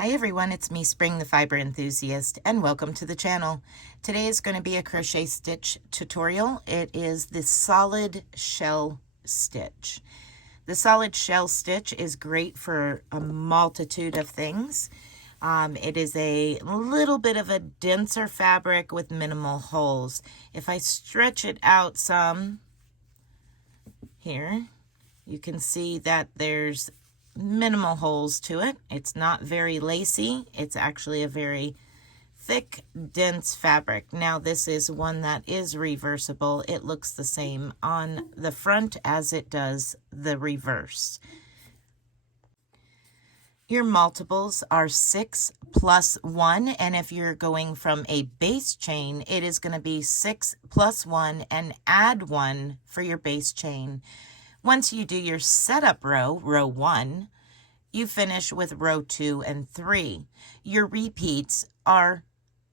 Hi everyone, it's me, Spring the Fiber Enthusiast, and welcome to the channel. Today is going to be a crochet stitch tutorial. It is the solid shell stitch. The solid shell stitch is great for a multitude of things. It is a little bit of a denser fabric with minimal holes. If I stretch it out some here, you can see that there's minimal holes to it. It's not very lacy. It's actually a very thick, dense fabric. Now this is one that is reversible. It looks the same on the front as it does the reverse. Your multiples are 6 plus 1, and if you're going from a base chain, it is going to be 6 plus 1 and add 1 for your base chain. Once you do your setup row, row 1, you finish with row 2 and 3. Your repeats are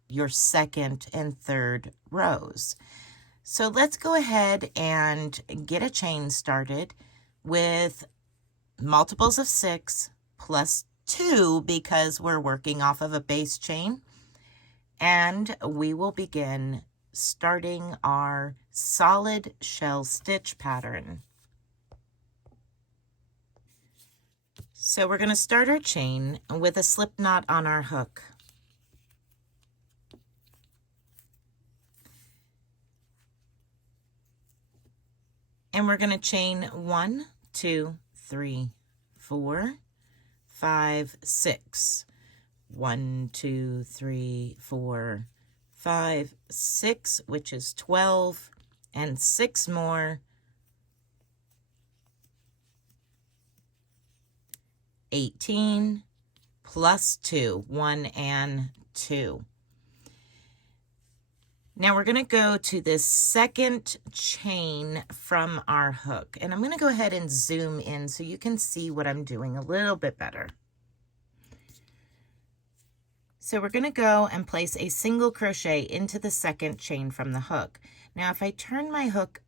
your second and third rows. So let's go ahead and get a chain started with multiples of 6 plus 2 because we're working off of a base chain. And we will begin starting our solid shell stitch pattern. So we're going to start our chain with a slip knot on our hook. And we're going to chain 1, 2, 3, 4, 5, 6. 1, 2, 3, 4, 5, 6, which is 12, and 6 more. 18 plus 2, 1 and 2. Now we're going to go to this second chain from our hook, and I'm going to go ahead and zoom in so you can see what I'm doing a little bit better. So we're going to go and place a single crochet into the second chain from the hook. Now if I turn my hook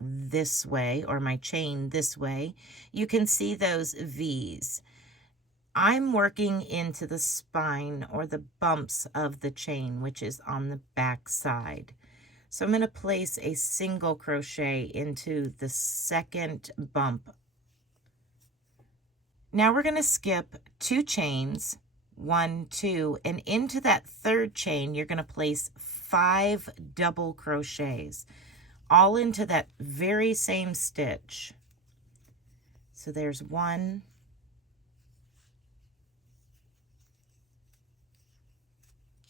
this way, or my chain this way, you can see those V's. I'm working into the spine or the bumps of the chain, which is on the back side. So I'm going to place a single crochet into the second bump. Now we're going to skip 2 chains, 1, 2, and into that third chain, you're going to place 5 double crochets, all into that very same stitch. So there's 1,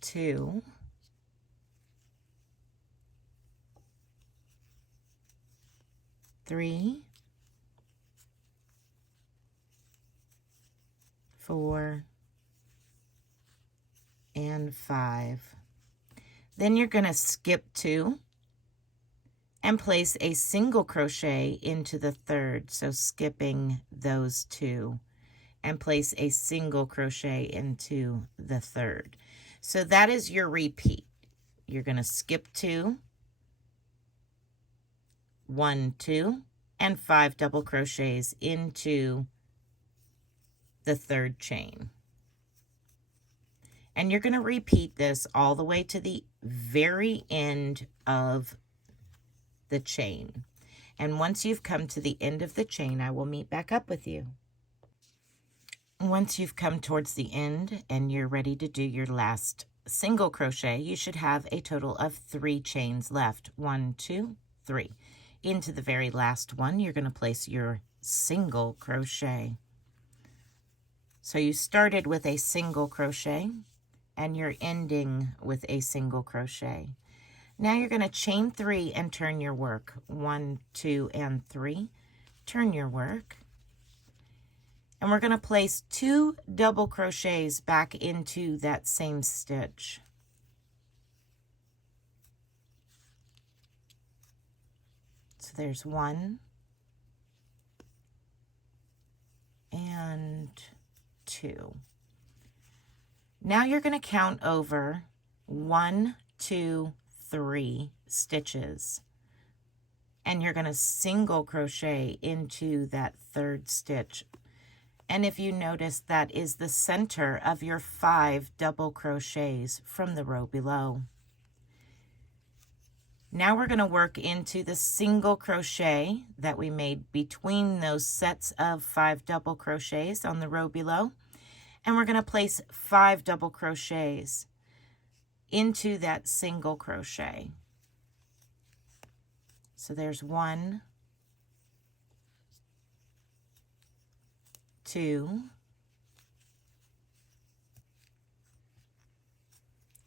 2, 3, 4, and 5. Then you're going to skip 2 and place a single crochet into the third, so skipping those 2, and place a single crochet into the third. So that is your repeat. You're going to skip 2, 1, 2, and 5 double crochets into the third chain. And you're going to repeat this all the way to the very end of the chain. And once you've come to the end of the chain, I will meet back up with you. Once you've come towards the end and you're ready to do your last single crochet, you should have a total of 3 chains left. 1, 2, 3. Into the very last one, you're going to place your single crochet. So you started with a single crochet and you're ending with a single crochet. Now you're going to chain 3 and turn your work. 1, 2, and 3. Turn your work. And we're going to place 2 double crochets back into that same stitch. So there's 1 and 2. Now you're going to count over 1, 2, 3 stitches. And you're going to single crochet into that third stitch. And if you notice, that is the center of your 5 double crochets from the row below. Now we're going to work into the single crochet that we made between those sets of 5 double crochets on the row below. And we're going to place 5 double crochets into that single crochet. So there's 1, 2,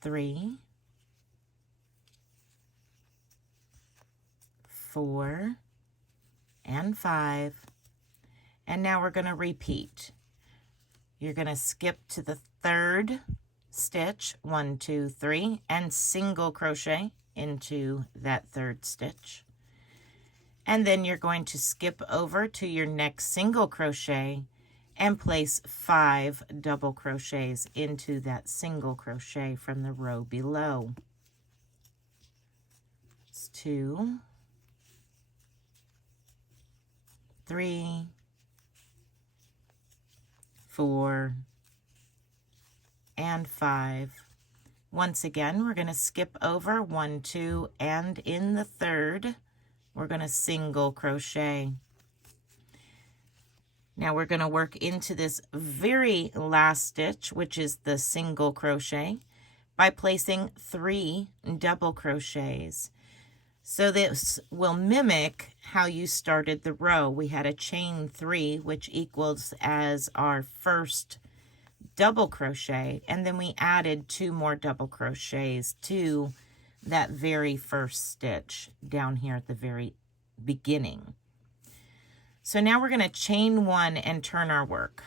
3, 4, and 5. And now we're going to repeat. You're going to skip to the 3rd stitch, 1, 2, 3, and single crochet into that 3rd stitch. And then you're going to skip over to your next single crochet and place 5 double crochets into that single crochet from the row below. It's 2, 3, 4, and 5. Once again, we're going to skip over 1, 2, and in the 3rd, we're going to single crochet. Now we're going to work into this very last stitch, which is the single crochet, by placing 3 double crochets. So this will mimic how you started the row. We had a chain 3, which equals as our first double crochet, and then we added 2 more double crochets to that very first stitch down here at the very beginning. So now we're going to chain 1 and turn our work.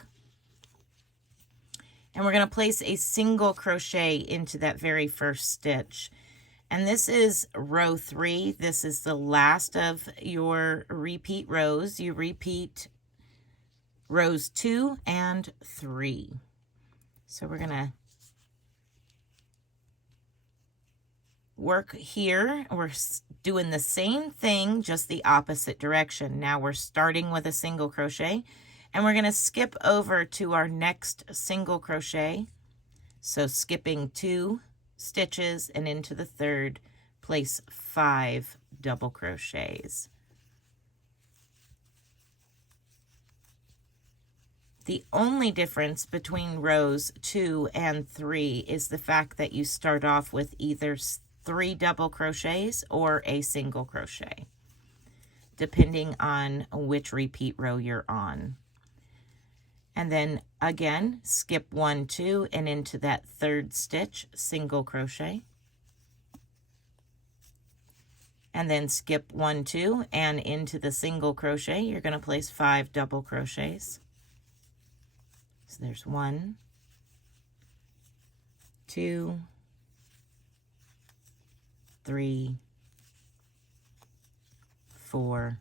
And we're going to place a single crochet into that very first stitch. And this is row 3. This is the last of your repeat rows. You repeat rows 2 and 3. So we're going to work here. We're doing the same thing, just the opposite direction. Now we're starting with a single crochet, and we're going to skip over to our next single crochet. So skipping 2 stitches and into the 3rd, place 5 double crochets. The only difference between rows 2 and 3 is the fact that you start off with either 3 double crochets or a single crochet, depending on which repeat row you're on. And then again, skip 1, 2, and into that 3rd stitch, single crochet. And then skip 1, 2, and into the single crochet, you're going to place 5 double crochets. So there's 1, 2, 3, 4,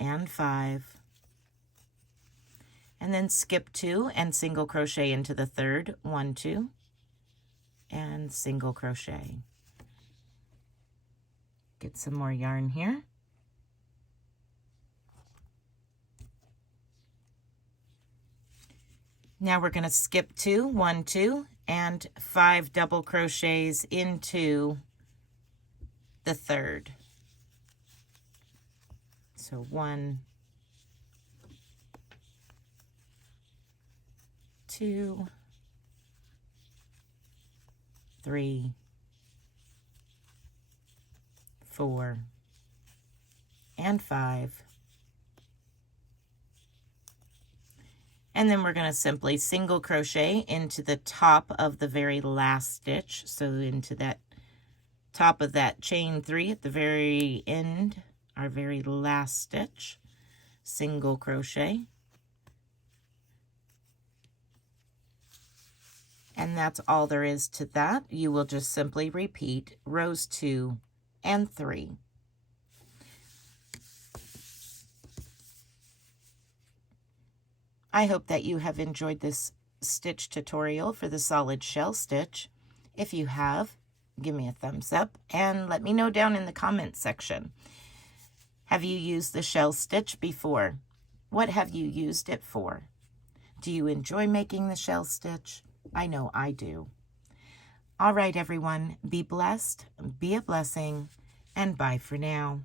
and 5. And then skip 2 and single crochet into the 3rd, 1, 2, and single crochet. Get some more yarn here. Now we're going to skip 2, 1, 2, and 5 double crochets into the 3rd. So 1, 2, 3, 4, and 5. And then we're going to simply single crochet into the top of the very last stitch. So into that top of that chain 3 at the very end, our very last stitch, single crochet. And that's all there is to that. You will just simply repeat rows 2 and 3. I hope that you have enjoyed this stitch tutorial for the solid shell stitch. If you have, give me a thumbs up and let me know down in the comments section. Have you used the shell stitch before? What have you used it for? Do you enjoy making the shell stitch? I know I do. All right, everyone, be blessed, be a blessing, and bye for now.